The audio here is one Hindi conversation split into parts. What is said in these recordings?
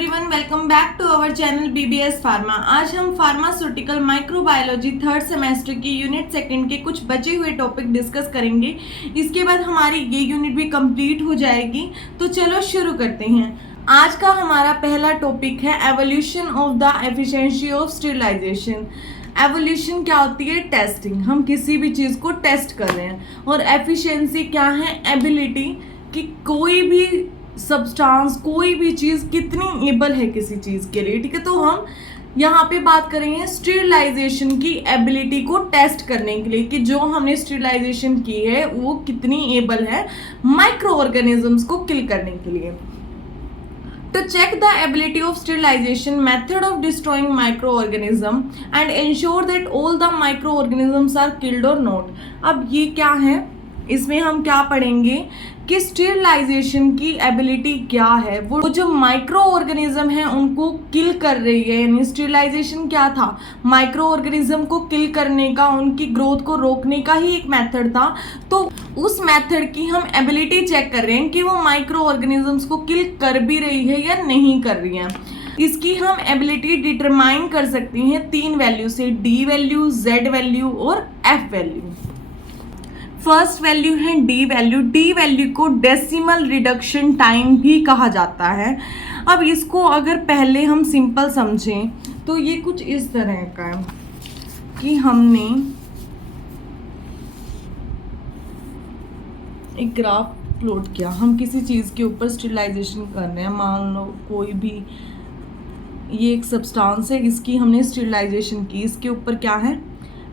Everyone, welcome back to our channel BBS pharma. आज हम फार्मास्यूटिकल माइक्रोबायोलॉजी थर्ड सेमेस्टर की यूनिट सेकंड के कुछ बचे हुए टॉपिक डिस्कस करेंगे। इसके बाद हमारी ये यूनिट भी कंप्लीट हो जाएगी। तो चलो शुरू करते हैं। आज का हमारा पहला टॉपिक है evolution of the efficiency of sterilization. Evolution क्या होती है? टेस्टिंग। हम किसी भी चीज़ को टेस्ट कर रहे हैं। और एफिशिएंसी क्या है? एबिलिटी, कि कोई भी सब्सटेंस, कोई भी चीज़ कितनी एबल है किसी चीज़ के लिए। ठीक है, तो हम यहाँ पे बात करेंगे स्टेरिलाइजेशन की एबिलिटी को टेस्ट करने के लिए, कि जो हमने स्टेरिलाइजेशन की है वो कितनी एबल है माइक्रो ऑर्गेनिजम्स को किल करने के लिए। To check the ability of sterilization, method of destroying microorganism and ensure that all the microorganisms are killed or not। अब ये क्या है, इसमें हम क्या पढ़ेंगे कि स्टेरिलाइजेशन की एबिलिटी क्या है। वो जो माइक्रो ऑर्गेनिज्म है उनको किल कर रही है। यानी स्टेरिलाइजेशन क्या था? माइक्रो ऑर्गेनिज्म को किल करने का, उनकी ग्रोथ को रोकने का ही एक मेथड था। तो उस मेथड की हम एबिलिटी चेक कर रहे हैं कि वो माइक्रो ऑर्गेनिजम्स को किल कर भी रही है या नहीं कर रही है। इसकी हम एबिलिटी डिटरमाइन कर सकते हैं तीन वैल्यू से, डी वैल्यू, जेड वैल्यू और एफ वैल्यू। फर्स्ट वैल्यू है डी वैल्यू। डी वैल्यू को डेसिमल रिडक्शन टाइम भी कहा जाता है। अब इसको अगर पहले हम सिंपल समझें तो ये कुछ इस तरह का है कि हमने एक ग्राफ प्लॉट किया। हम किसी चीज़ के ऊपर स्टेरिलाइजेशन कर रहे हैं। मान लो कोई भी ये एक सब्सटेंस है, इसकी हमने स्टेरिलाइजेशन की। इसके ऊपर क्या है?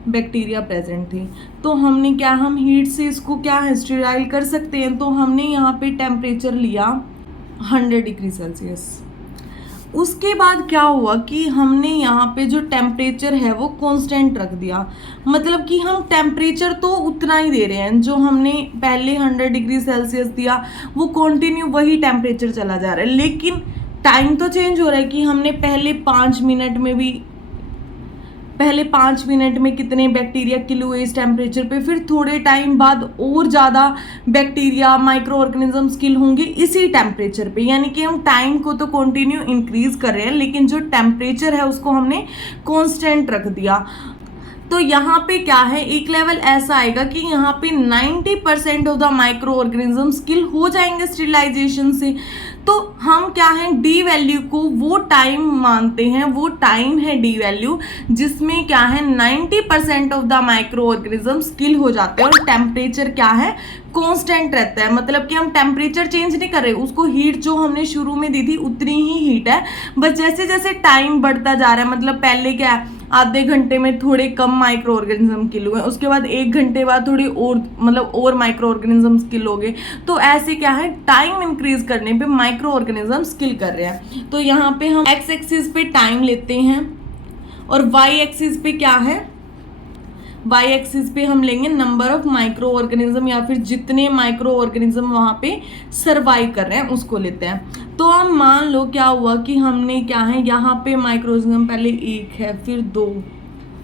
बैक्टीरिया प्रेजेंट थी। तो हमने क्या, हम हीट से इसको क्या है, स्टेराइल कर सकते हैं। तो हमने यहाँ पे टेम्परेचर लिया 100 डिग्री सेल्सियस। उसके बाद क्या हुआ कि हमने यहाँ पे जो टेम्परेचर है वो कांस्टेंट रख दिया। मतलब कि हम टेम्परेचर तो उतना ही दे रहे हैं जो हमने पहले 100 डिग्री सेल्सियस दिया, वो कंटिन्यू वही टेम्परेचर चला जा रहा है। लेकिन टाइम तो चेंज हो रहा है कि हमने पहले 5 मिनट में कितने बैक्टीरिया किल हुए इस टेम्परेचर पे, फिर थोड़े टाइम बाद और ज़्यादा बैक्टीरिया, माइक्रो ऑर्गेनिजम्स किल होंगे इसी टेम्परेचर पे। यानी कि हम टाइम को तो कंटिन्यू इंक्रीज कर रहे हैं, लेकिन जो टेम्परेचर है उसको हमने कांस्टेंट रख दिया। तो यहाँ पे क्या है, एक लेवल ऐसा आएगा कि यहाँ पे 90% ऑफ द माइक्रो ऑर्गेनिजम्स किल हो जाएंगे स्टेरिलाइजेशन से। तो हम क्या है, डी वैल्यू को वो टाइम मानते हैं, वो टाइम है डी वैल्यू जिसमें क्या है 90% ऑफ द माइक्रो ऑर्गेनिजम्स किल हो जाते हैं और टेम्परेचर क्या है, कांस्टेंट रहता है। मतलब कि हम टेम्परेचर चेंज नहीं कर रहे, उसको हीट जो हमने शुरू में दी थी उतनी ही हीट है, बस जैसे जैसे टाइम बढ़ता जा रहा है। मतलब पहले क्या है, आधे घंटे में थोड़े कम माइक्रो ऑर्गेनिज्म किल हुए, उसके बाद 1 घंटे बाद थोड़ी और और माइक्रो ऑर्गेनिजम्स किल हो गए। तो ऐसे क्या है, टाइम इंक्रीज करने पे माइक्रो ऑर्गेनिजम्स किल कर रहे हैं। तो यहाँ पे हम एक्स एक्सिस पे टाइम लेते हैं और वाई एक्सिस पे क्या है, वाई एक्सिस पे हम लेंगे नंबर ऑफ माइक्रो ऑर्गेनिज्म, या फिर जितने माइक्रो ऑर्गेनिज्म वहाँ पे सर्वाइव कर रहे हैं उसको लेते हैं। तो हम मान लो क्या हुआ कि हमने क्या है, यहाँ पे माइक्रो ऑर्गेनिज्म पहले 1 है, फिर 2,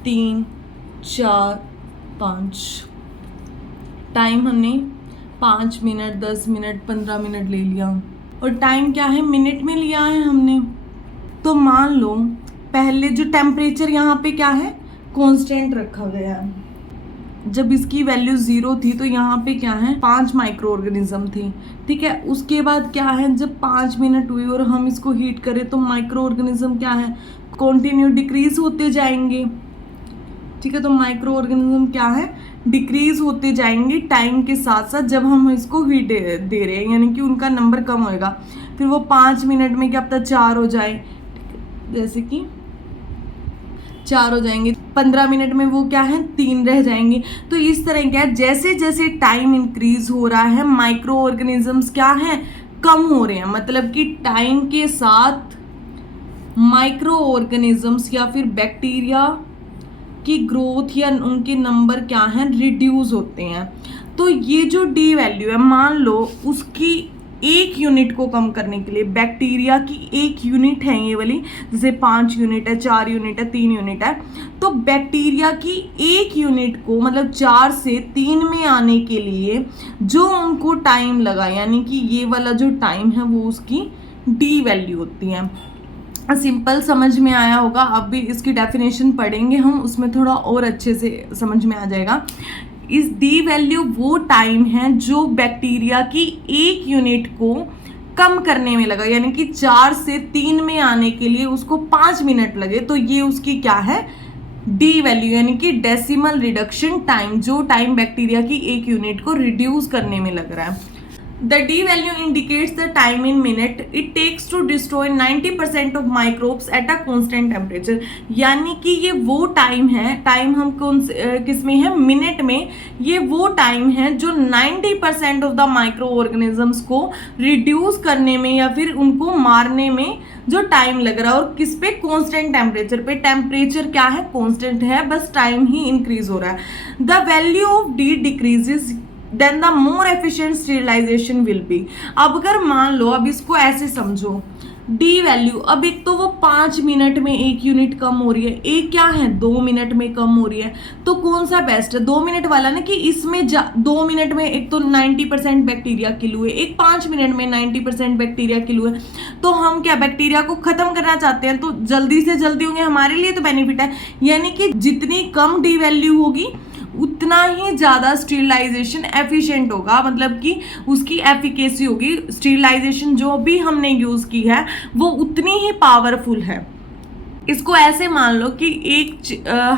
3, 4, 5। टाइम हमने 5 मिनट, 10 मिनट, 15 मिनट ले लिया, और टाइम क्या है, मिनट में लिया है हमने। तो मान लो पहले जो टेम्परेचर यहाँ पे क्या है, कांस्टेंट रखा गया है। जब इसकी वैल्यू 0 थी तो यहाँ पे क्या है, 5 माइक्रो ऑर्गेनिज्म थी। ठीक है, उसके बाद क्या है, जब 5 मिनट हुई और हम इसको हीट करें तो माइक्रो ऑर्गेनिज्म क्या है, कंटिन्यू डिक्रीज होते जाएंगे। ठीक है, तो माइक्रो ऑर्गेनिज्म क्या है, डिक्रीज होते जाएंगे टाइम के साथ साथ जब हम इसको हीट दे रहे हैं, यानी कि उनका नंबर कम होएगा। फिर वो 5 मिनट में क्या पता 4 हो जाए, जैसे कि 4 हो जाएंगे। 15 मिनट में वो क्या है, 3 रह जाएंगे। तो इस तरह क्या है, जैसे जैसे टाइम इंक्रीज हो रहा है माइक्रो ऑर्गेनिजम्स क्या है, कम हो रहे हैं। मतलब कि टाइम के साथ माइक्रो ऑर्गेनिजम्स या फिर बैक्टीरिया की ग्रोथ या उनके नंबर क्या है, रिड्यूस होते हैं। तो ये जो डी वैल्यू है, मान लो उसकी 1 यूनिट को कम करने के लिए, बैक्टीरिया की 1 यूनिट है ये वाली, जैसे 5 यूनिट है, 4 यूनिट है, 3 यूनिट है। तो बैक्टीरिया की 1 यूनिट को मतलब 4 से 3 में आने के लिए जो उनको टाइम लगा, यानी कि ये वाला जो टाइम है वो उसकी डी वैल्यू होती है। सिंपल समझ में आया होगा। अब भी इसकी डेफिनेशन पढ़ेंगे हम, उसमें थोड़ा और अच्छे से समझ में आ जाएगा। इस डी वैल्यू वो टाइम है जो बैक्टीरिया की एक यूनिट को कम करने में लगा, यानी कि 4 से 3 में आने के लिए उसको 5 मिनट लगे, तो ये उसकी क्या है, डी वैल्यू, यानी कि डेसिमल रिडक्शन टाइम, जो टाइम बैक्टीरिया की एक यूनिट को रिड्यूस करने में लग रहा है। The D value indicates the time in minute it takes to destroy 90% of microbes at a constant temperature। यानी कि ये वो टाइम है, टाइम हम किस में है, मिनट में। ये वो टाइम है जो 90% ऑफ द माइक्रो ऑर्गेनिजम्स को रिड्यूस करने में या फिर उनको मारने में जो टाइम लग रहा है, और किस पे, कांस्टेंट टेम्परेचर पे। टेम्परेचर क्या है, कांस्टेंट है, बस टाइम ही इंक्रीज हो रहा है। The value of D decreases then the more efficient sterilization will be. अब अगर मान लो, अब इसको ऐसे समझो, डी वैल्यू, अब एक तो वो 5 मिनट में एक यूनिट कम हो रही है, एक क्या है 2 मिनट में कम हो रही है, तो कौन सा बेस्ट है, 2 मिनट वाला ना, कि इसमें 2 मिनट में एक तो 90% बैक्टीरिया किल हुए, एक 5 मिनट में 90% बैक्टीरिया किल हुए। तो हम क्या बैक्टीरिया को खत्म करना चाहते हैं, तो जल्दी से जल्दी होंगे, हमारे लिए तो बेनिफिट है। यानी कि जितनी कम डी वैल्यू होगी उतना ही ज़्यादा स्टीरिलाइजेशन एफिशिएंट होगा, मतलब कि उसकी एफिकेसी होगी, स्टीरिलाइजेशन जो भी हमने यूज़ की है वो उतनी ही पावरफुल है। इसको ऐसे मान लो कि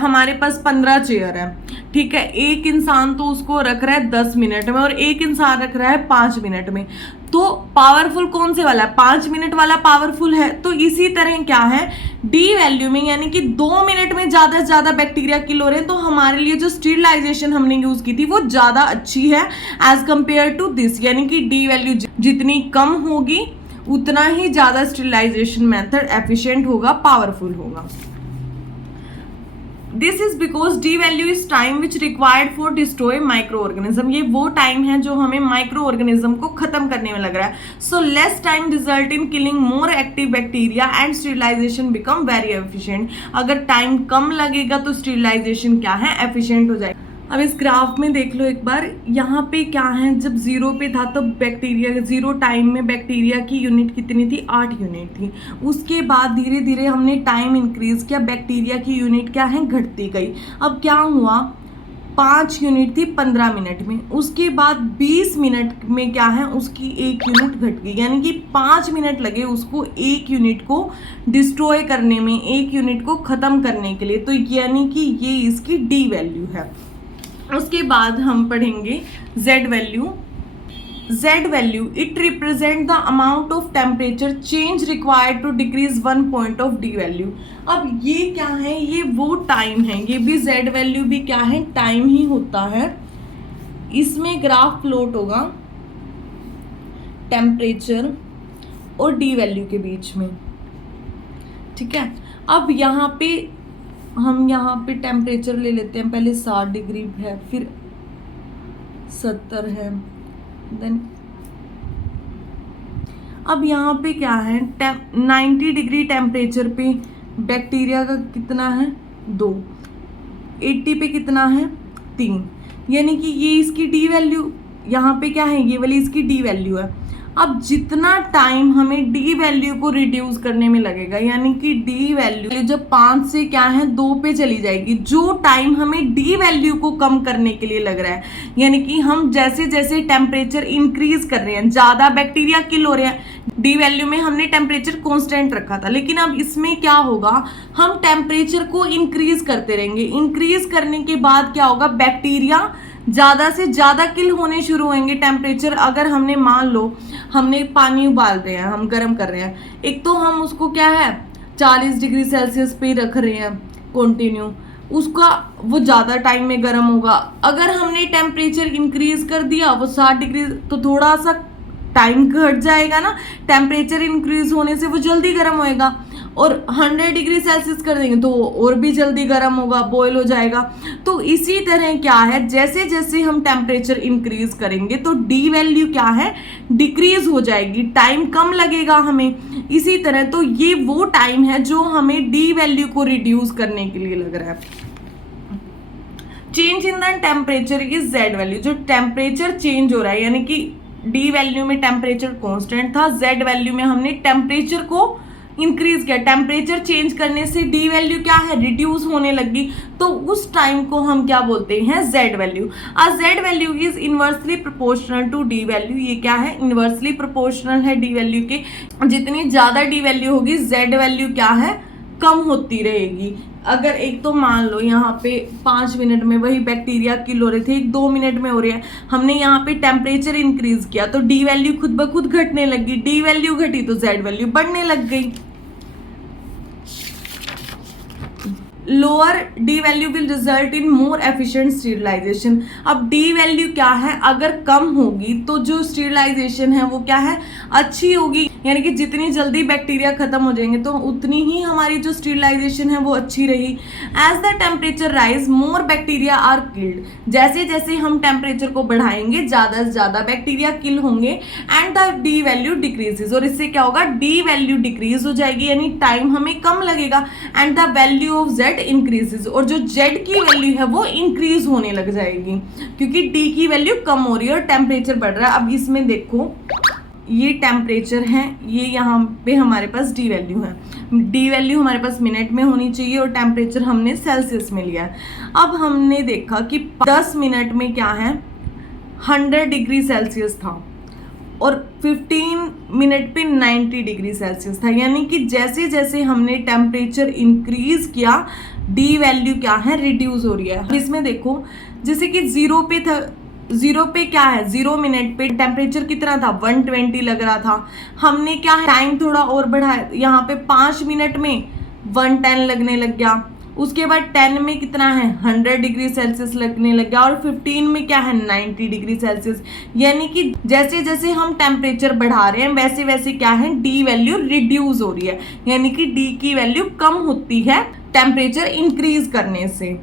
हमारे पास 15 चेयर है, ठीक है, एक इंसान तो उसको रख रहा है 10 मिनट में और एक इंसान रख रहा है 5 मिनट में, तो पावरफुल कौन से वाला है, 5 मिनट वाला पावरफुल है। तो इसी तरह क्या है, डी वैल्यू में, यानी कि 2 मिनट में ज़्यादा से ज़्यादा बैक्टीरिया किल हो रहे हैं, तो हमारे लिए जो स्टीरिलाइजेशन हमने यूज़ की थी वो ज़्यादा अच्छी है एज कंपेयर टू दिस। यानी कि डी वैल्यू जितनी कम होगी उतना ही ज़्यादा स्टीरिलाइजेशन मेथड एफिशिएंट होगा, पावरफुल होगा। This is because D value is time which required for destroy micro organism. ये वो टाइम है जो हमें माइक्रो ऑर्गेनिज्म को खत्म करने में लग रहा है। So less time result in killing more active bacteria and sterilization become very efficient. अगर टाइम कम लगेगा तो स्टीरिलाइजेशन क्या है, एफिशिएंट हो जाएगा। अब इस ग्राफ में देख लो एक बार, यहाँ पे क्या है, जब 0 पे था तो बैक्टीरिया 0 टाइम में बैक्टीरिया की यूनिट कितनी थी, 8 यूनिट थी। उसके बाद धीरे धीरे हमने टाइम इंक्रीज किया, बैक्टीरिया की यूनिट क्या है, घटती गई। अब क्या हुआ, 5 यूनिट थी 15 मिनट में, उसके बाद 20 मिनट में क्या है, उसकी 1 यूनिट घट गई, यानी कि 5 मिनट लगे उसको 1 यूनिट को डिस्ट्रॉय करने में, 1 यूनिट को ख़त्म करने के लिए। तो यानी कि ये इसकी डी वैल्यू है। उसके बाद हम पढ़ेंगे Z value. Z value it represent the amount of temperature change required to decrease 1 point of D value. अब ये क्या है, ये वो टाइम है, ये भी Z वैल्यू भी क्या है, टाइम ही होता है। इसमें ग्राफ प्लॉट होगा टेम्परेचर और डी वैल्यू के बीच में, ठीक है। अब यहाँ पे हम यहाँ पे टेम्परेचर ले लेते हैं, पहले 60 डिग्री है, फिर 70 है, देन अब यहाँ पे क्या है, 90 डिग्री टेम्परेचर पे बैक्टीरिया का कितना है, 2, 80 पे कितना है, 3, यानी कि ये इसकी डी वैल्यू, यहाँ पे क्या है, ये वाली इसकी डी वैल्यू है। अब जितना टाइम हमें डी वैल्यू को रिड्यूस करने में लगेगा, यानी कि डी वैल्यू जब 5 से क्या है 2 पे चली जाएगी, जो टाइम हमें डी वैल्यू को कम करने के लिए लग रहा है, यानी कि हम जैसे जैसे टेम्परेचर इंक्रीज कर रहे हैं, ज़्यादा बैक्टीरिया किल हो रहे हैं। डी वैल्यू में हमने टेम्परेचर कांस्टेंट रखा था, लेकिन अब इसमें क्या होगा, हम टेम्परेचर को इंक्रीज करते रहेंगे। इंक्रीज करने के बाद क्या होगा, बैक्टीरिया ज़्यादा से ज़्यादा किल होने शुरू होंगे। टेम्परेचर अगर हमने मान लो हमने पानी उबाल रहे हैं, हम गर्म कर रहे हैं, एक तो हम उसको क्या है 40 डिग्री सेल्सियस पे रख रहे हैं कंटिन्यू, उसका वो ज़्यादा टाइम में गर्म होगा। अगर हमने टेम्परेचर इंक्रीज कर दिया वो 60 डिग्री, तो थोड़ा सा टाइम घट जाएगा ना, टेम्परेचर इंक्रीज होने से वो जल्दी गर्म होएगा। और 100 डिग्री सेल्सियस कर देंगे तो और भी जल्दी गर्म होगा, बॉयल हो जाएगा। तो इसी तरह क्या है, जैसे जैसे हम टेम्परेचर इंक्रीज करेंगे तो डी वैल्यू क्या है, डिक्रीज हो जाएगी, टाइम कम लगेगा हमें। इसी तरह तो ये वो टाइम है जो हमें डी वैल्यू को रिड्यूस करने के लिए लग रहा है। Change in the temperature is Z value, जो टेम्परेचर चेंज हो रहा है, यानी कि डी वैल्यू में टेम्परेचर कांस्टेंट था, Z वैल्यू में हमने टेम्परेचर को इंक्रीज किया, टेम्परेचर चेंज करने से डी वैल्यू क्या है, रिड्यूस होने लगी, तो उस टाइम को हम क्या बोलते हैं, Z value. A Z value is inversely proportional to D value. ये क्या है, इनवर्सली प्रोपोर्शनल है डी वैल्यू के। जितनी ज्यादा डी वैल्यू होगी जेड वैल्यू क्या है, कम होती रहेगी। अगर एक तो मान लो यहाँ पे 5 मिनट में वही बैक्टीरिया किल हो रहे थे, 2 मिनट में हो रहे हैं, हमने यहाँ पे टेम्परेचर इंक्रीज किया तो डी वैल्यू खुद ब खुद घटने लगी, डी वैल्यू घटी तो जेड वैल्यू बढ़ने लग गई। Lower D value will result in more efficient sterilization. अब डी वैल्यू क्या है, अगर कम होगी तो जो स्टीरिलाइजेशन है वो क्या है, अच्छी होगी, यानी कि जितनी जल्दी बैक्टीरिया खत्म हो जाएंगे तो उतनी ही हमारी जो स्टीरिलाइजेशन है वो अच्छी रही। As the temperature rise more bacteria are killed. जैसे जैसे हम टेम्परेचर को बढ़ाएंगे ज़्यादा से ज़्यादा बैक्टीरिया किल होंगे and the D value decreases. और इससे क्या होगा, डी वैल्यू डिक्रीज हो जाएगी, यानी टाइम हमें कम लगेगा and the value of Z increases. और जो जेड की वैल्यू है वो इंक्रीज होने लग जाएगी क्योंकि डी की वैल्यू कम हो रही है और टेम्परेचर बढ़ रहा है। अब इसमें देखो ये टेम्परेचर है, ये यहाँ पे हमारे पास डी वैल्यू है, डी वैल्यू हमारे पास मिनट में होनी चाहिए और टेम्परेचर हमने सेल्सियस में लिया है। अब हमने देखा कि 10 मिनट में क्या है, 100 डिग्री सेल्सियस था और 15 मिनट पे 90 डिग्री सेल्सियस था, यानी कि जैसे जैसे हमने टेम्परेचर इंक्रीज किया डी वैल्यू क्या है, रिड्यूस हो रही है। इसमें देखो जैसे कि 0 पे था, 0 पे क्या है, 0 मिनट पे टेम्परेचर कितना था, 120 लग रहा था, हमने क्या है टाइम थोड़ा और बढ़ाया, यहाँ पे 5 मिनट में 110 लगने लग गया, उसके बाद 10 में कितना है, 100 डिग्री सेल्सियस लगने लग गया और 15 में क्या है, 90 डिग्री सेल्सियस। यानी कि जैसे जैसे हम टेम्परेचर बढ़ा रहे हैं वैसे वैसे क्या है, डी वैल्यू रिड्यूस हो रही है, यानी कि डी की वैल्यू कम होती है टेम्परेचर इंक्रीज करने से।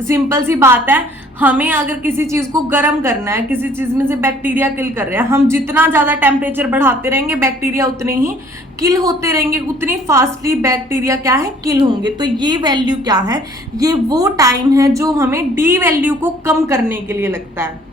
सिंपल सी बात है, हमें अगर किसी चीज को गर्म करना है, किसी चीज में से बैक्टीरिया किल कर रहे हैं, हम जितना ज्यादा टेम्परेचर बढ़ाते रहेंगे बैक्टीरिया उतने ही किल होते रहेंगे, उतनी फास्टली बैक्टीरिया क्या है, किल होंगे। तो ये वैल्यू क्या है, ये वो टाइम है जो हमें डी वैल्यू को कम करने के लिए लगता है।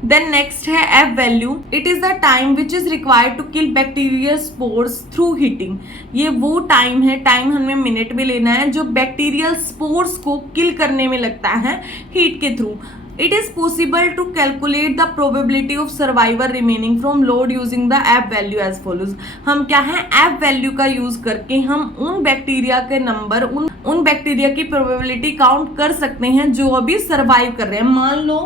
देन नेक्स्ट है F value. It is the time which is required to kill bacterial spores through heating. ये वो टाइम है, टाइम हमें मिनट में लेना है, जो बैक्टीरियल स्पोर्स को किल करने में लगता है हीट के थ्रू। It is possible to calculate the probability of survivor remaining from load using the F value as follows. हम क्या है, एफ वैल्यू का यूज करके हम उन बैक्टीरिया के नंबर, उन बैक्टीरिया की प्रोबेबिलिटी काउंट कर सकते हैं जो अभी सर्वाइव कर रहे हैं। मान लो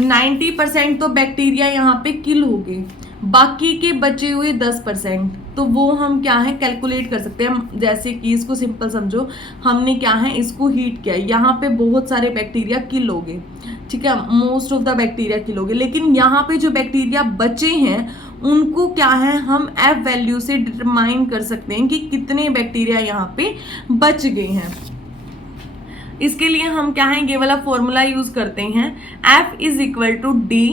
90% तो बैक्टीरिया यहाँ पे किल हो गए, बाकी के बचे हुए 10%, तो वो हम क्या है कैलकुलेट कर सकते हैं। जैसे कि इसको सिंपल समझो, हमने क्या है इसको हीट किया, यहाँ पे बहुत सारे बैक्टीरिया किल हो गए, ठीक है, most of the bacteria kill हो गए, लेकिन यहाँ पे जो बैक्टीरिया बचे हैं उनको क्या है हम एफ वैल्यू से डिटरमाइन कर सकते हैं कि कितने बैक्टीरिया यहाँ पे बच गए हैं। इसके लिए हम क्या है, ये वाला फॉर्मूला यूज करते हैं, F is equal to D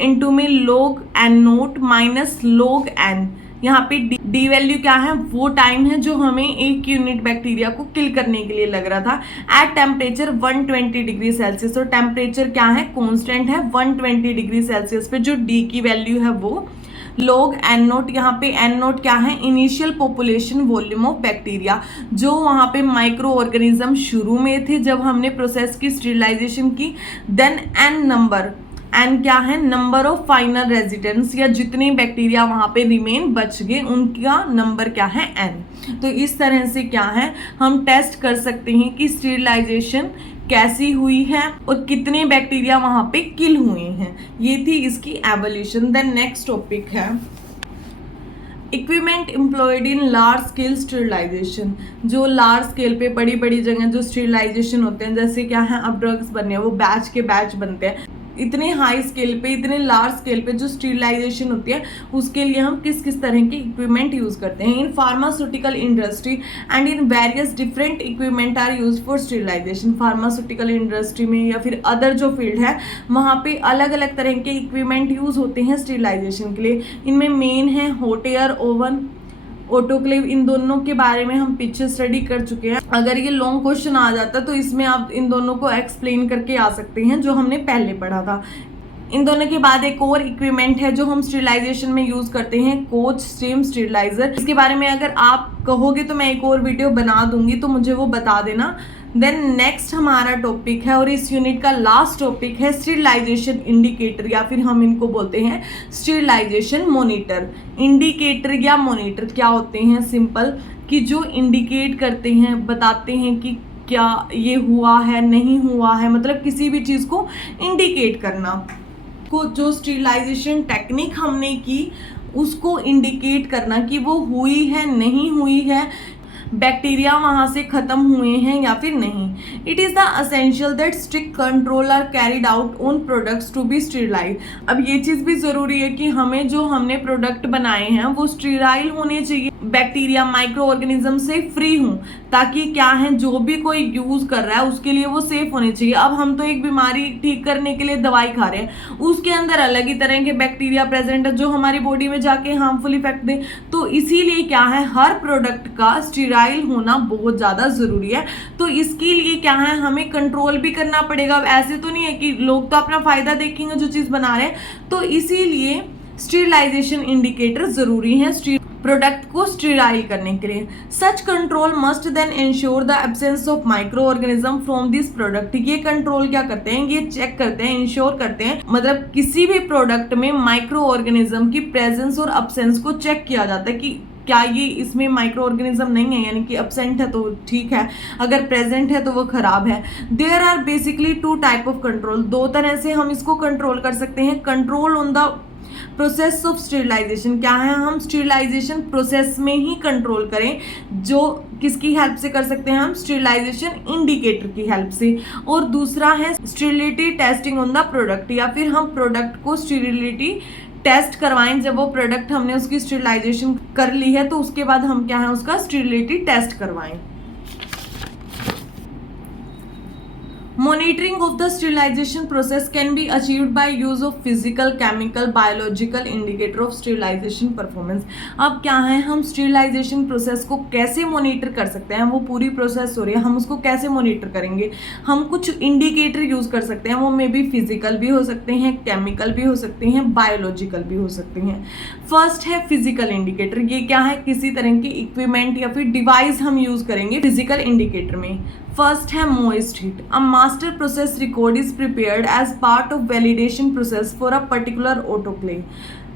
into में log n naught minus log n। यहाँ पे डी वैल्यू क्या है, वो टाइम है जो हमें 1 यूनिट बैक्टीरिया को किल करने के लिए लग रहा था एट टेम्परेचर 120 डिग्री सेल्सियस। और टेम्परेचर क्या है, कॉन्स्टेंट है 120 डिग्री सेल्सियस पे, जो डी की वैल्यू है वो log n नोट। यहाँ पे n नोट क्या है, initial population volume of bacteria, जो वहाँ पे माइक्रो ऑर्गेनिज्म शुरू में थे जब हमने प्रोसेस की स्टेरिलाइजेशन की। देन n नंबर, n क्या है, नंबर ऑफ फाइनल रेजिडेंट्स, या जितने बैक्टीरिया वहाँ पे रिमेन बच गए उनका नंबर क्या है, n। तो इस तरह से क्या है हम टेस्ट कर सकते हैं कि स्टेरिलाइजेशन कैसी हुई है और कितने बैक्टीरिया वहां पे किल हुए हैं। ये थी इसकी एवोल्यूशन। देन नेक्स्ट टॉपिक है equipment employed in large scale sterilization. जो लार्ज स्केल पे बड़ी बड़ी जगह जो स्टेरिलाइजेशन होते हैं, जैसे क्या है अब ड्रग्स बनने हैं, वो बैच के बैच बनते हैं, इतने हाई स्केल पे, इतने लार्ज स्केल पे जो स्टेरिलाइजेशन होती है उसके लिए हम किस किस तरह के इक्विपमेंट यूज करते हैं। In pharmaceutical industry and in various different equipment are use for sterilization. Pharmaceutical industry में या फिर अदर जो फील्ड है वहाँ पे अलग अलग तरह के इक्विपमेंट यूज होते हैं स्टेरिलाइजेशन के लिए। इनमें मेन है हॉट एयर ओवन, ऑटोक्लेव। इन दोनों के बारे में हम पीछे स्टडी कर चुके हैं। अगर ये लॉन्ग क्वेश्चन आ जाता तो इसमें आप इन दोनों को एक्सप्लेन करके आ सकते हैं, जो हमने पहले पढ़ा था। इन दोनों के बाद एक और इक्विपमेंट है जो हम स्टेरिलाइजेशन में यूज करते हैं, कोच स्टीम स्टेरिलाइजर। इसके बारे में अगर आप कहोगे तो मैं एक और वीडियो बना दूंगी, तो मुझे वो बता देना। देन नेक्स्ट हमारा टॉपिक है और इस यूनिट का लास्ट टॉपिक है स्टेरिलाइजेशन इंडिकेटर, या फिर हम इनको बोलते हैं स्टेरिलाइजेशन मॉनिटर। इंडिकेटर या मॉनिटर क्या होते हैं? सिंपल कि जो इंडिकेट करते हैं, बताते हैं कि क्या ये हुआ है नहीं हुआ है, मतलब किसी भी चीज़ को इंडिकेट करना। को जो स्टेरिलाइजेशन टेक्निक हमने की उसको इंडिकेट करना कि वो हुई है नहीं हुई है, बैक्टीरिया वहाँ से ख़त्म हुए हैं या फिर नहीं। It is the essential that strict control are carried out on products to be sterilize. अब ये चीज़ भी ज़रूरी है कि हमें जो हमने प्रोडक्ट बनाए हैं वो स्टेराइल होने चाहिए, बैक्टीरिया माइक्रो ऑर्गेनिज्म से फ्री हों, ताकि क्या है जो भी कोई यूज़ कर रहा है उसके लिए वो सेफ होने चाहिए। अब हम तो एक बीमारी ठीक करने के लिए दवाई खा रहे हैं, उसके अंदर अलग ही तरह के बैक्टीरिया प्रेजेंट है जो हमारी बॉडी में जाके हार्मफुल इफेक्ट दे। तो इसीलिए क्या है, हर प्रोडक्ट का स्टेराइल होना बहुत ज़्यादा ज़रूरी है। तो इसके लिए क्या है, हमें कंट्रोल भी करना पड़ेगा। अब ऐसे तो नहीं है कि लोग तो अपना फ़ायदा देखेंगे जो चीज़ बना रहे हैं, तो इसीलिए स्टेरिलाइजेशन इंडिकेटर ज़रूरी है प्रोडक्ट को स्टेराइल करने के लिए। Such control must then ensure the absence of micro organism from this product. ये कंट्रोल क्या करते हैं, ये चेक करते हैं, इंश्योर करते हैं, मतलब किसी भी प्रोडक्ट में माइक्रो ऑर्गेनिज्म की प्रेजेंस और एब्सेंस को चेक किया जाता है कि क्या ये इसमें माइक्रो ऑर्गेनिज्म नहीं है, यानी कि एब्सेंट है तो ठीक है, अगर प्रेजेंट है तो वो खराब है। There are basically two type of control. दो तरह से हम इसको कंट्रोल कर सकते हैं। Control on the process of sterilization, क्या है, हम स्टेरिलाइजेशन प्रोसेस में ही कंट्रोल करें, जो किसकी हेल्प से कर सकते हैं हम, स्टेरिलाइजेशन इंडिकेटर की हेल्प से। और दूसरा है sterility testing on the product, या फिर हम प्रोडक्ट को स्टेरिलिटी टेस्ट करवाएं। जब वो प्रोडक्ट हमने उसकी स्टेरिलाइजेशन कर ली है तो उसके बाद हम क्या है उसका स्टेरिलिटी टेस्ट करवाएं। Monitoring of the sterilization process can be achieved by use of physical, chemical, biological indicator of sterilization performance। अब क्या है, हम स्टेरिलाइजेशन प्रोसेस को कैसे मॉनिटर कर सकते हैं, वो पूरी प्रोसेस हो रही है, हम उसको कैसे मॉनिटर करेंगे। हम कुछ इंडिकेटर यूज कर सकते हैं, वो मे बी फिजिकल भी हो सकते हैं, केमिकल भी हो सकते हैं, बायोलॉजिकल भी हो सकते हैं। फर्स्ट है फिजिकल इंडिकेटर। ये क्या है, किसी तरह की इक्विपमेंट या फिर डिवाइस हम यूज करेंगे फिजिकल इंडिकेटर में। फर्स्ट है moist heat. A master process record is prepared as part of validation process for a particular autoclave.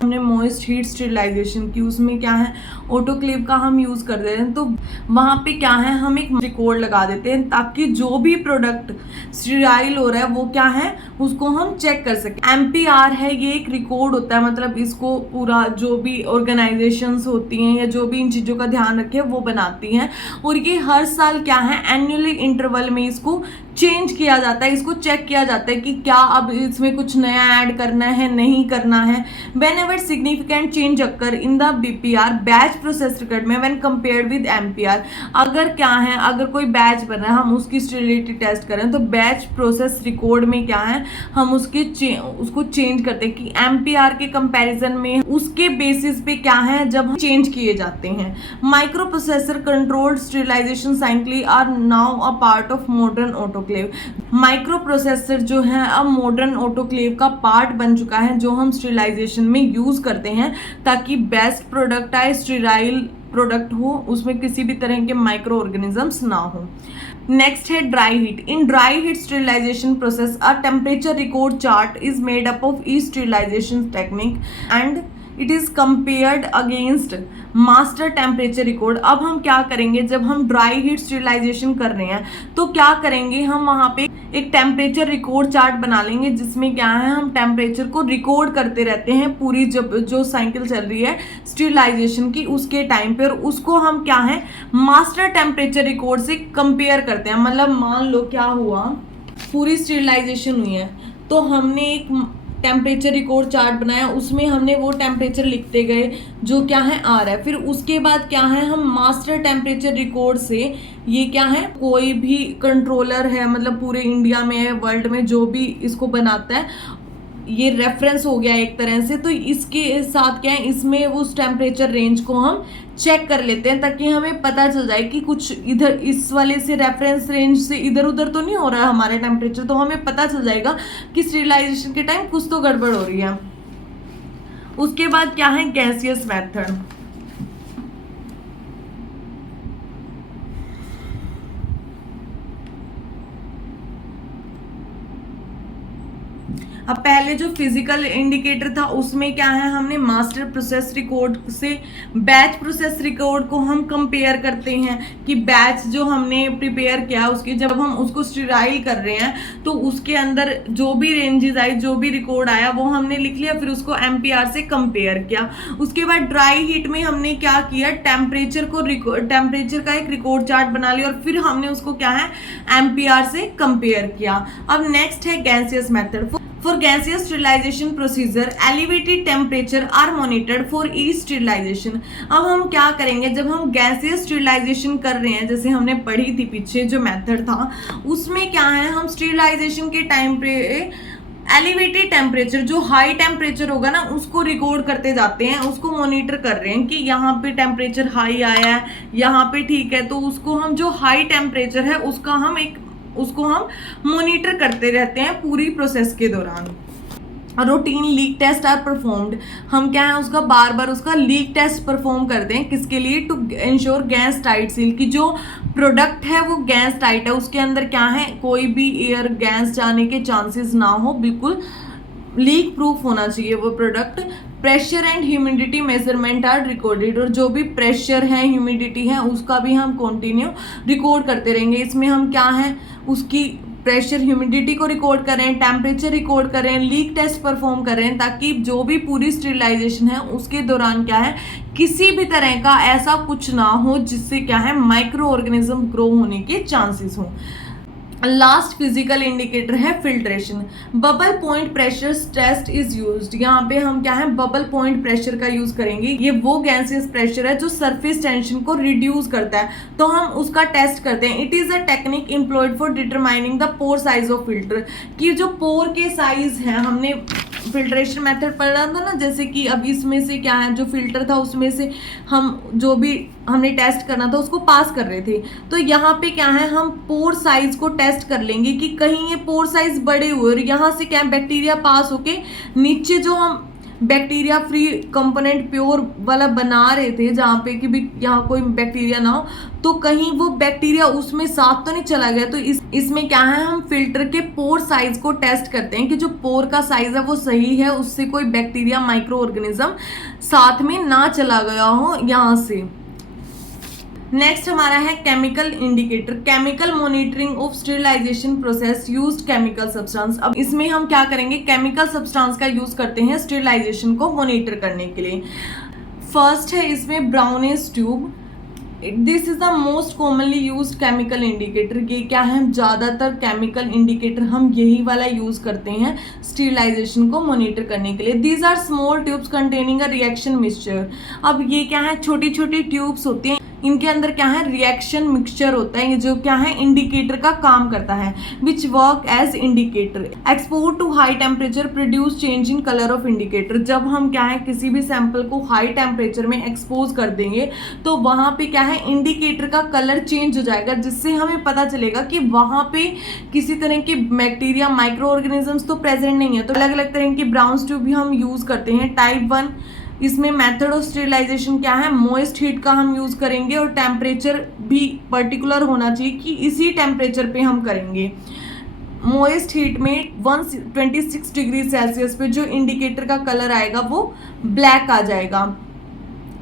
हमने मोइस्ट हीट स्टेरिलाइजेशन की, उसमें क्या है ऑटोक्लेव का हम यूज़ कर देते हैं, तो वहाँ पे क्या है हम एक रिकॉर्ड लगा देते हैं ताकि जो भी प्रोडक्ट स्टेराइल हो रहा है वो क्या है उसको हम चेक कर सकें। MPR है, ये एक रिकॉर्ड होता है, मतलब इसको पूरा जो भी ऑर्गेनाइजेशंस होती हैं या जो भी इन चीज़ों का ध्यान रखे वो बनाती हैं, और ये हर साल क्या है एनुअली इंटरवल में इसको चेंज किया जाता है, इसको चेक किया जाता है कि क्या अब इसमें कुछ नया ऐड करना है नहीं करना है। Whenever significant change occur in the BPR batch process record में when compared with MPR, अगर क्या है अगर कोई बैच बन रहा है हम उसकी स्टेरिलिटी टेस्ट करें तो बैच प्रोसेस रिकॉर्ड में क्या है हम उसको चेंज करते हैं कि MPR के कंपैरिजन में उसके बेसिस पे क्या है जब चेंज किए जाते हैं। Microprocessor controlled sterilization cycle are now a part of modern autoclave. Microprocessor जो है अब मॉडर्न ऑटोक्लेव का पार्ट बन चुका है, जो हम स्टेरिलाइजेशन में यूज करते हैं ताकि बेस्ट प्रोडक्ट आए, स्टेराइल प्रोडक्ट हो, उसमें किसी भी तरह के माइक्रो ऑर्गेनिजम्स ना हो। नेक्स्ट है dry heat. In dry heat sterilization process a temperature record chart is made up of each sterilization technique and it is compared against master temperature record. अब हम क्या करेंगे, जब हम ड्राई हीट स्टेरिलाइजेशन कर रहे हैं तो क्या करेंगे, हम वहाँ पे एक टेम्परेचर रिकॉर्ड चार्ट बना लेंगे जिसमें क्या है हम टेम्परेचर को रिकॉर्ड करते रहते हैं पूरी जब जो साइकिल चल रही है स्टेरिलाइजेशन की उसके टाइम पे, और उसको हम क्या है मास्टर टेम्परेचर रिकॉर्ड से कंपेयर करते हैं। मतलब मान लो क्या हुआ, पूरी स्टेरिलाइजेशन हुई है तो हमने एक टेम्परेचर रिकॉर्ड चार्ट बनाया, उसमें हमने वो टेम्परेचर लिखते गए जो क्या है आ रहा है। फिर उसके बाद क्या है हम मास्टर टेम्परेचर रिकॉर्ड से, ये क्या है कोई भी कंट्रोलर है मतलब पूरे इंडिया में है वर्ल्ड में जो भी इसको बनाता है, ये रेफरेंस हो गया एक तरह से। तो इसके साथ क्या है, इसमें उस टेम्परेचर रेंज को हम चेक कर लेते हैं ताकि हमें पता चल जाए कि कुछ इधर इस वाले से रेफरेंस रेंज से इधर उधर तो नहीं हो रहा है हमारा टेम्परेचर, तो हमें पता चल जाएगा कि स्टेरिलाइजेशन के टाइम कुछ तो गड़बड़ हो रही है। उसके बाद क्या है, गैसियस मेथड। अब पहले जो फिजिकल इंडिकेटर था उसमें क्या है, हमने मास्टर प्रोसेस रिकॉर्ड से बैच प्रोसेस रिकॉर्ड को हम कंपेयर करते हैं कि बैच जो हमने प्रिपेयर किया उसकी जब हम उसको स्टेराइल कर रहे हैं तो उसके अंदर जो भी रेंजेस आई, जो भी रिकॉर्ड आया वो हमने लिख लिया, फिर उसको एम्पियर से कंपेयर किया। उसके बाद ड्राई हीट में हमने क्या किया, टेम्परेचर का एक रिकॉर्ड चार्ट बना लिया और फिर हमने उसको क्या है एम्पियर से कंपेयर किया। अब नेक्स्ट है gaseous method. For gaseous sterilization procedure, elevated temperature are monitored for each sterilization। अब हम क्या करेंगे, जब हम गैसियस स्टेरिलाइजेशन कर रहे हैं, जैसे हमने पढ़ी थी पीछे जो मेथड था, उसमें क्या है, हम स्टेरिलाइजेशन के टाइम पे एलिवेटेड टेम्परेचर, जो हाई टेम्परेचर होगा ना उसको रिकॉर्ड करते जाते हैं, उसको मॉनिटर कर रहे हैं कि यहाँ पे टेम्परेचर हाई आया है, यहाँ पे ठीक है, तो उसको हम जो हाई टेम्परेचर है उसको हम मॉनिटर करते रहते हैं पूरी प्रोसेस के दौरान। Routine leak test are performed, हम क्या है उसका बार बार उसका लीक टेस्ट परफॉर्म करते हैं, किसके लिए, to ensure gas tight seal, कि जो प्रोडक्ट है वो गैस टाइट है, उसके अंदर क्या है कोई भी एयर गैस जाने के चांसेस ना हो, बिल्कुल लीक प्रूफ होना चाहिए वो product. Pressure and humidity measurement are recorded, और जो भी प्रेशर है ह्यूमिडिटी है उसका भी हम कंटिन्यू रिकॉर्ड करते रहेंगे। इसमें हम क्या है उसकी प्रेशर ह्यूमिडिटी को रिकॉर्ड करें, टेम्परेचर रिकॉर्ड करें, लीक टेस्ट परफॉर्म करें, ताकि जो भी पूरी स्टेरिलाइजेशन है उसके दौरान क्या है किसी भी तरह का ऐसा कुछ ना हो जिससे क्या है माइक्रो ऑर्गेनिज्म ग्रो होने के चांसेस हों। लास्ट फिजिकल इंडिकेटर है filtration. Bubble point pressure test is used, यहाँ पे हम क्या है बबल पॉइंट प्रेशर का यूज करेंगे। ये वो गैसियस प्रेशर है जो सरफेस टेंशन को रिड्यूस करता है, तो हम उसका टेस्ट करते हैं। It is a technique employed for determining the pore size of filter, कि जो पोर के साइज है, हमने फिल्ट्रेशन मेथड पढ़ा था ना, जैसे कि अब इसमें से क्या है जो फिल्टर था उसमें से हम जो भी हमने टेस्ट करना था उसको पास कर रहे थे, तो यहाँ पे क्या है हम पोर साइज को टेस्ट कर लेंगे कि कहीं ये पोर साइज बड़े हुए और यहाँ से क्या बैक्टीरिया पास होके नीचे जो हम बैक्टीरिया फ्री कंपोनेंट प्योर वाला बना रहे थे जहाँ पे कि भी यहाँ कोई बैक्टीरिया ना हो, तो कहीं वो बैक्टीरिया उसमें साथ तो नहीं चला गया। तो इसमें क्या है हम फिल्टर के पोर साइज को टेस्ट करते हैं कि जो पोर का साइज है वो सही है, उससे कोई बैक्टीरिया माइक्रो ऑर्गेनिज्म साथ में ना चला गया हो यहाँ से। नेक्स्ट हमारा है chemical indicator. Chemical monitoring of sterilization process used chemical substance. अब इसमें हम क्या करेंगे, केमिकल सब्सटेंस का यूज करते हैं स्टेरिलाइजेशन को मॉनिटर करने के लिए। फर्स्ट है इसमें brownish tube, this is the most commonly use chemical indicator. ये क्या है, ज़्यादातर केमिकल इंडिकेटर हम यही वाला यूज करते हैं स्टेरिलाइजेशन को मॉनिटर करने के लिए। These are small tubes containing a reaction mixture. अब ये क्या है छोटी छोटी ट्यूब्स होती हैं, इनके अंदर क्या है रिएक्शन मिक्सचर होता है, ये जो क्या है इंडिकेटर का काम करता है, which work as indicator. Expose to high temperature produce changing colour of indicator. जब हम क्या है किसी भी सैंपल को हाई टेम्परेचर में एक्सपोज कर देंगे तो वहाँ पे क्या है इंडिकेटर का कलर चेंज हो जाएगा, जिससे हमें पता चलेगा कि वहाँ पे किसी तरह के बैक्टीरिया माइक्रो ऑर्गेनिजम्स तो प्रेजेंट नहीं है। तो अलग अलग तरह की ब्राउन ट्यूब भी हम यूज करते हैं। टाइप 1 इसमें मेथड ऑफ स्टेरिलाइजेशन क्या है, मोइस्ट हीट का हम यूज करेंगे और टेम्परेचर भी पर्टिकुलर होना चाहिए कि इसी टेम्परेचर पे हम करेंगे। मोइस्ट हीट में 126 डिग्री सेल्सियस पे जो इंडिकेटर का कलर आएगा वो ब्लैक आ जाएगा।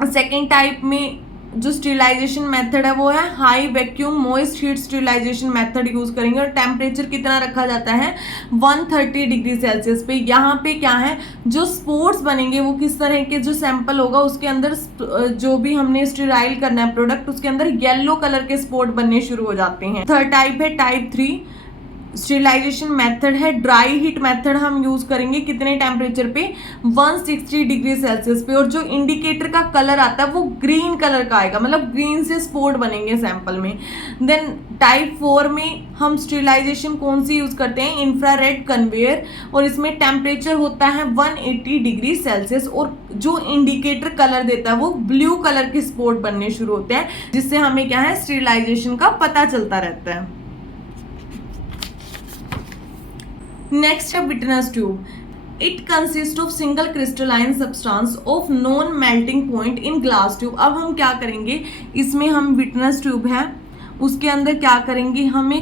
सेकेंड टाइप में जो स्टेरिलाइजेशन मेथड है वो है high vacuum moist heat sterilization method use करेंगे और टेम्परेचर कितना रखा जाता है 130 डिग्री सेल्सियस पे। यहाँ पे क्या है जो स्पोर्स बनेंगे वो किस तरह के, जो सैंपल होगा उसके अंदर जो भी हमने स्टेराइल करना है प्रोडक्ट उसके अंदर येलो कलर के स्पॉट बनने शुरू हो जाते हैं। थर्ड टाइप है टाइप 3 स्टेरिलाइजेशन मेथड है ड्राई हीट मेथड हम यूज करेंगे कितने टेम्परेचर पे 160 डिग्री सेल्सियस पे, और जो इंडिकेटर का कलर आता है वो ग्रीन कलर का आएगा, मतलब ग्रीन से स्पॉट बनेंगे सैंपल में। देन टाइप 4 में हम स्टेरिलाइजेशन कौन सी यूज करते हैं, इंफ्रारेड कन्वेयर, और इसमें टेम्परेचर होता है 180 डिग्री सेल्सियस, और जो इंडिकेटर कलर देता है वो ब्लू कलर के स्पॉट बनने शुरू होते हैं, जिससे हमें क्या है स्टेरिलाइजेशन का पता चलता रहता है। नेक्स्ट है witness tube. It consist of single crystalline substance of non melting point in glass tube. अब हम क्या करेंगे, इसमें हम विटनेस ट्यूब है उसके अंदर क्या करेंगे, हमें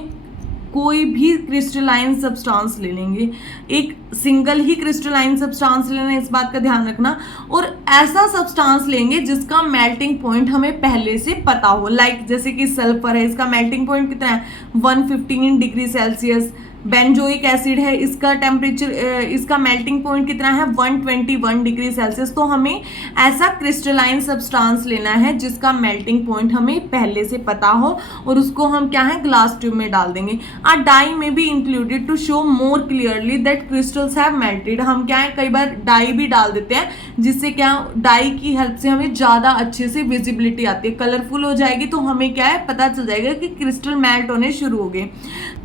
कोई भी क्रिस्टलाइन सब्सटेंस ले लेंगे, एक सिंगल ही क्रिस्टलाइन सब्सटेंस लेना है, इस बात का ध्यान रखना, और ऐसा सब्सटेंस लेंगे जिसका मेल्टिंग पॉइंट हमें पहले से पता हो। लाइक जैसे कि सल्फर है, इसका मेल्टिंग पॉइंट कितना है 115 डिग्री सेल्सियस। बेंजोइक एसिड है, इसका टेम्परेचर इसका मेल्टिंग पॉइंट कितना है 121 डिग्री सेल्सियस। तो हमें ऐसा क्रिस्टलाइन सब्सटेंस लेना है जिसका मेल्टिंग पॉइंट हमें पहले से पता हो, और उसको हम क्या है ग्लास ट्यूब में डाल देंगे। A dye may be included to show more clearly that crystals have melted. हम क्या है कई बार डाई भी डाल देते हैं, जिससे क्या डाई की हेल्प से हमें ज़्यादा अच्छे से विजिबिलिटी आती है, कलरफुल हो जाएगी, तो हमें क्या है पता चल जाएगा कि क्रिस्टल मेल्ट होने शुरू हो गए।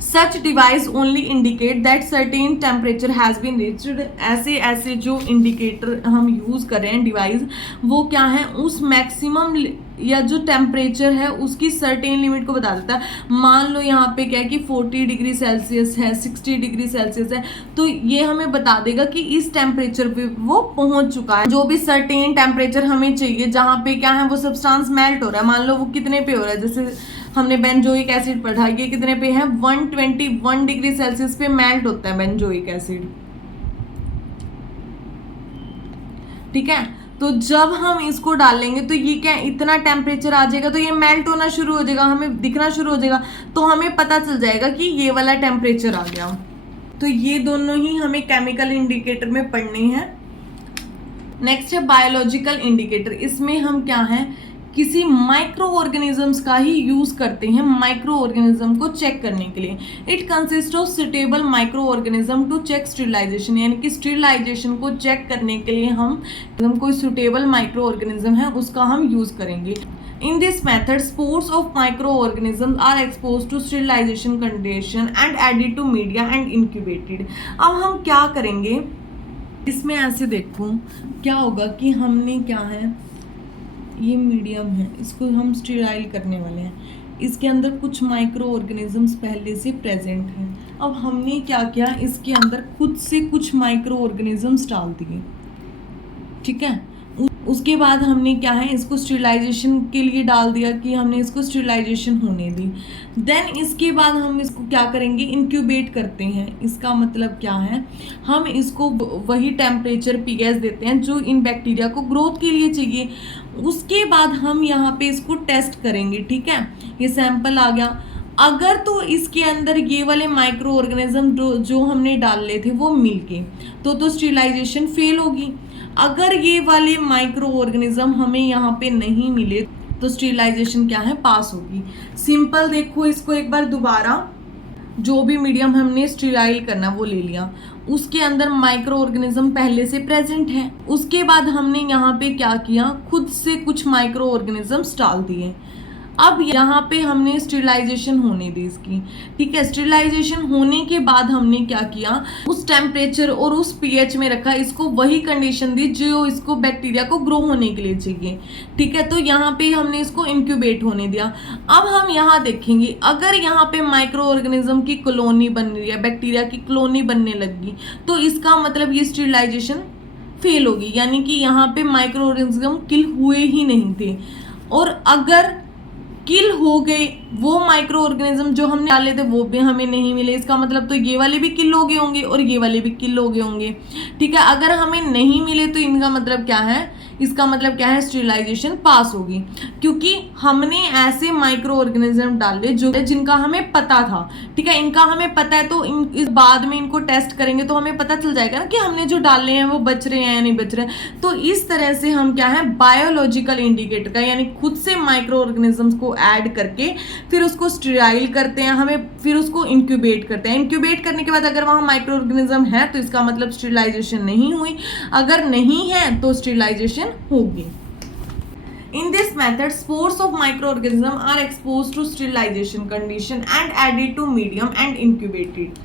Such device only indicate that certain temperature has been reached. ऐसे जो इंडिकेटर हम यूज कर रहे हैं डिवाइस, वो क्या है उस मैक्सिमम या जो टेम्परेचर है उसकी सर्टेन लिमिट को बता देता है। मान लो यहाँ पे क्या है कि 40 डिग्री सेल्सियस है, 60 डिग्री सेल्सियस है, तो ये हमें बता देगा कि इस टेम्परेचर पे वो पहुंच चुका है। जो भी सर्टेन टेम्परेचर हमें चाहिए जहाँ पे क्या है वो सब्सटेंस मेल्ट हो रहा है, मान लो वो कितने पे हो रहा है, जैसे हमने बेंजोइक एसिड पढ़ा, ये कितने पे है 121 डिग्री सेल्सियस पे मेल्ट होता है बेंजोइक एसिड, ठीक है। तो जब हम इसको डालेंगे तो ये क्या इतना टेम्परेचर आ जाएगा, तो ये मेल्ट होना शुरू हो जाएगा, हमें दिखना शुरू हो जाएगा, तो हमें पता चल जाएगा कि ये वाला टेम्परेचर आ गया। तो ये दोनों ही हमें केमिकल इंडिकेटर में पढ़ने हैं। नेक्स्ट है बायोलॉजिकल इंडिकेटर। इसमें हम क्या है किसी माइक्रो ऑर्गेनिजम्स का ही यूज करते हैं माइक्रो ऑर्गेनिज्म को चेक करने के लिए। It consist of suitable microorganism to check sterilization, यानी कि स्टेरिलाइजेशन को चेक करने के लिए हम कोई सुटेबल माइक्रो ऑर्गेनिज्म है उसका हम यूज करेंगे। In this method, spores of microorganisms are exposed to sterilization condition and added to media and incubated। अब हम क्या करेंगे इसमें, ऐसे देखो क्या होगा कि हमने क्या है ये मीडियम है, इसको हम स्टेराइल करने वाले हैं, इसके अंदर कुछ माइक्रो ऑर्गेनिजम्स पहले से प्रेजेंट हैं। अब हमने क्या किया, इसके अंदर खुद से कुछ माइक्रो ऑर्गेनिजम्स डाल दिए, ठीक है। उसके बाद हमने क्या है इसको स्टेरिलाइजेशन के लिए डाल दिया कि हमने इसको स्टेरिलाइजेशन होने दी। देन इसके बाद हम इसको क्या करेंगे इंक्यूबेट करते हैं। इसका मतलब क्या है, हम इसको वही टेम्परेचर पीएच देते हैं जो इन बैक्टीरिया को ग्रोथ के लिए चाहिए। उसके बाद हम यहाँ पे इसको टेस्ट करेंगे, ठीक है। ये सैंपल आ गया, अगर तो इसके अंदर ये वाले माइक्रो ऑर्गेनिज्म जो हमने डाल ले थे वो मिल के तो स्टेरिलाइजेशन फेल होगी। अगर ये वाले माइक्रो ऑर्गेनिज्म हमें यहाँ पे नहीं मिले तो स्टेरिलाइजेशन क्या है पास होगी। सिंपल देखो इसको एक बार दोबारा, जो भी मीडियम हमने स्टेराइल करना वो ले लिया, उसके अंदर माइक्रो ऑर्गेनिज्म पहले से प्रेजेंट है। उसके बाद हमने यहाँ पे क्या किया, खुद से कुछ माइक्रो ऑर्गेनिजम्स डाल दिए। अब यहाँ पे हमने स्टेरिलाइजेशन होने दी इसकी, ठीक है। स्टेरिलाइजेशन होने के बाद हमने क्या किया, उस टेम्परेचर और उस पीएच में रखा, इसको वही कंडीशन दी जो इसको बैक्टीरिया को ग्रो होने के लिए चाहिए, ठीक है। तो यहाँ पे हमने इसको इंक्यूबेट होने दिया। अब हम यहाँ देखेंगे अगर यहाँ पे माइक्रो ऑर्गेनिज्म की कॉलोनी बन रही है, बैक्टीरिया की कॉलोनी बनने लगी, तो इसका मतलब ये स्टेरिलाइजेशन फेल होगी, यानी कि यहाँ पे माइक्रो ऑर्गेनिज्म किल हुए ही नहीं थे। और अगर किल हो गए वो माइक्रो ऑर्गेनिज्म जो हमने डाले थे वो भी हमें नहीं मिले, इसका मतलब तो ये वाले भी किल हो गए होंगे और ये वाले भी किल हो गए होंगे, ठीक है। अगर हमें नहीं मिले तो इनका मतलब क्या है, इसका मतलब क्या है स्टेरिलाइजेशन पास होगी, क्योंकि हमने ऐसे माइक्रो ऑर्गेनिज्म डाले जो जिनका हमें पता था, ठीक है। इनका हमें पता है तो इस बाद में इनको टेस्ट करेंगे तो हमें पता चल जाएगा ना कि हमने जो डाले हैं वो बच रहे हैं या नहीं बच रहे हैं। तो इस तरह से हम क्या है बायोलॉजिकल इंडिकेटर का, यानी खुद से माइक्रो ऑर्गेनिजम्स को ऐड करके फिर उसको स्टेराइल करते हैं, हमें फिर उसको इंक्यूबेट करते हैं। इंक्यूबेट करने के बाद अगर वहाँ माइक्रो ऑर्गेनिज्म है तो इसका मतलब स्टेरिलाइजेशन नहीं हुई, अगर नहीं है तो स्टेरिलाइजेशन होगी। In this method, spores of microorganisms are exposed to sterilization condition and added to medium and incubated.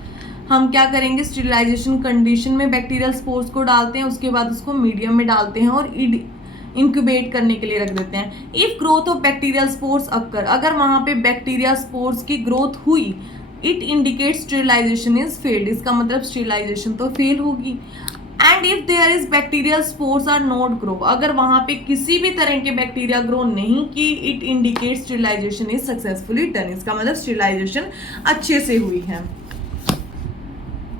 हम क्या करेंगे, स्टेरिलाइजेशन कंडीशन में बैक्टीरियल स्पोर्स को डालते हैं, उसके बाद उसको मीडियम में डालते हैं और इंक्यूबेट करने के लिए रख देते हैं। If growth of bacterial spores occur, अगर वहाँ पे बैक्टीरिया स्पोर्स की ग्रोथ हुई, it indicate sterilization is failed, इसका मतलब स्टेरिलाइजेशन तो फेल होगी। And if there is bacterial spores are not grow, अगर वहां पे किसी भी तरह के बैक्टीरिया ग्रो नहीं की, it indicate sterilization is successfully done, इसका मतलब स्टेरिलाइजेशन अच्छे से हुई है।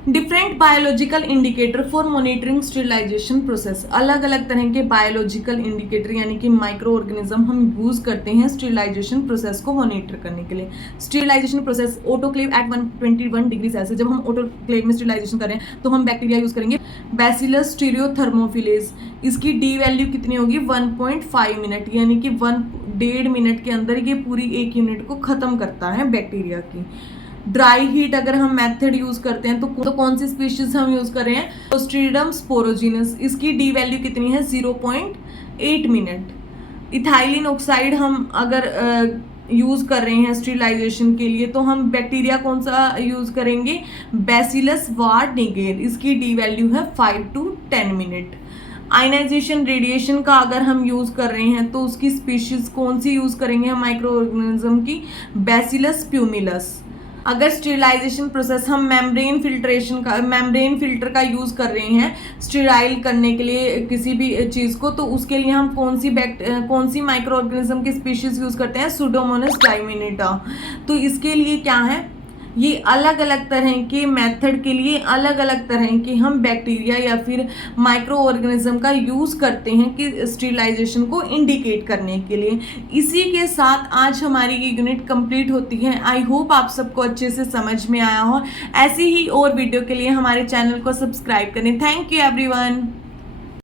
Different biological indicator for monitoring sterilization process, अलग अलग तरह के बायोलॉजिकल इंडिकेटर यानी कि माइक्रो ऑर्गेनिज्म हम यूज करते हैं स्टेरिलाइजेशन प्रोसेस को मॉनिटर करने के लिए। Sterilization process autoclave at 121 degree Celsius, जब हम ऑटोक्लेव में स्टेरिलाइजेशन कर रहे हैं तो हम बैक्टीरिया यूज करेंगे बैसिलस स्टीरियोथर्मोफिलेज, इसकी डी वैल्यू कितनी होगी 1.5 मिनट, यानी कि 1.5 मिनट के अंदर ये पूरी एक यूनिट को खत्म करता है बैक्टीरिया की। ड्राई हीट अगर हम मेथड यूज करते हैं तो कौन सी स्पीशीज हम यूज कर रहे हैं, क्लोस्ट्रीडियम स्पोरोजिनस, इसकी डी वैल्यू कितनी है 0.8 मिनट। इथाइलिन ऑक्साइड हम अगर यूज कर रहे हैं स्टेरिलाइजेशन के लिए तो हम बैक्टीरिया कौन सा यूज करेंगे, बैसिलस वार्डनिगेर, इसकी डी वैल्यू है 5 to 10 मिनट। आयनाइजेशन रेडिएशन का अगर हम यूज कर रहे हैं तो उसकी स्पीशीज कौन सी यूज करेंगे हम माइक्रो ऑर्गेनिज्म की, बैसिलस प्यूमिलस। अगर स्टेरिलाइजेशन प्रोसेस हम मेम्ब्रेन फिल्टर का यूज कर रहे हैं स्टेराइल करने के लिए किसी भी चीज को, तो उसके लिए हम कौन सी माइक्रो ऑर्गेनिज्म की स्पीशीज यूज करते हैं, सुडोमोनास डायमिनेटा। तो इसके लिए क्या है, ये अलग अलग तरह के मेथड के लिए अलग अलग तरह के हम बैक्टीरिया या फिर माइक्रो ऑर्गेनिज्म का यूज़ करते हैं कि स्टेरिलाइजेशन को इंडिकेट करने के लिए। इसी के साथ आज हमारी ये यूनिट कंप्लीट होती है। आई होप आप सबको अच्छे से समझ में आया हो। ऐसी ही और वीडियो के लिए हमारे चैनल को सब्सक्राइब करें। Thank you everyone.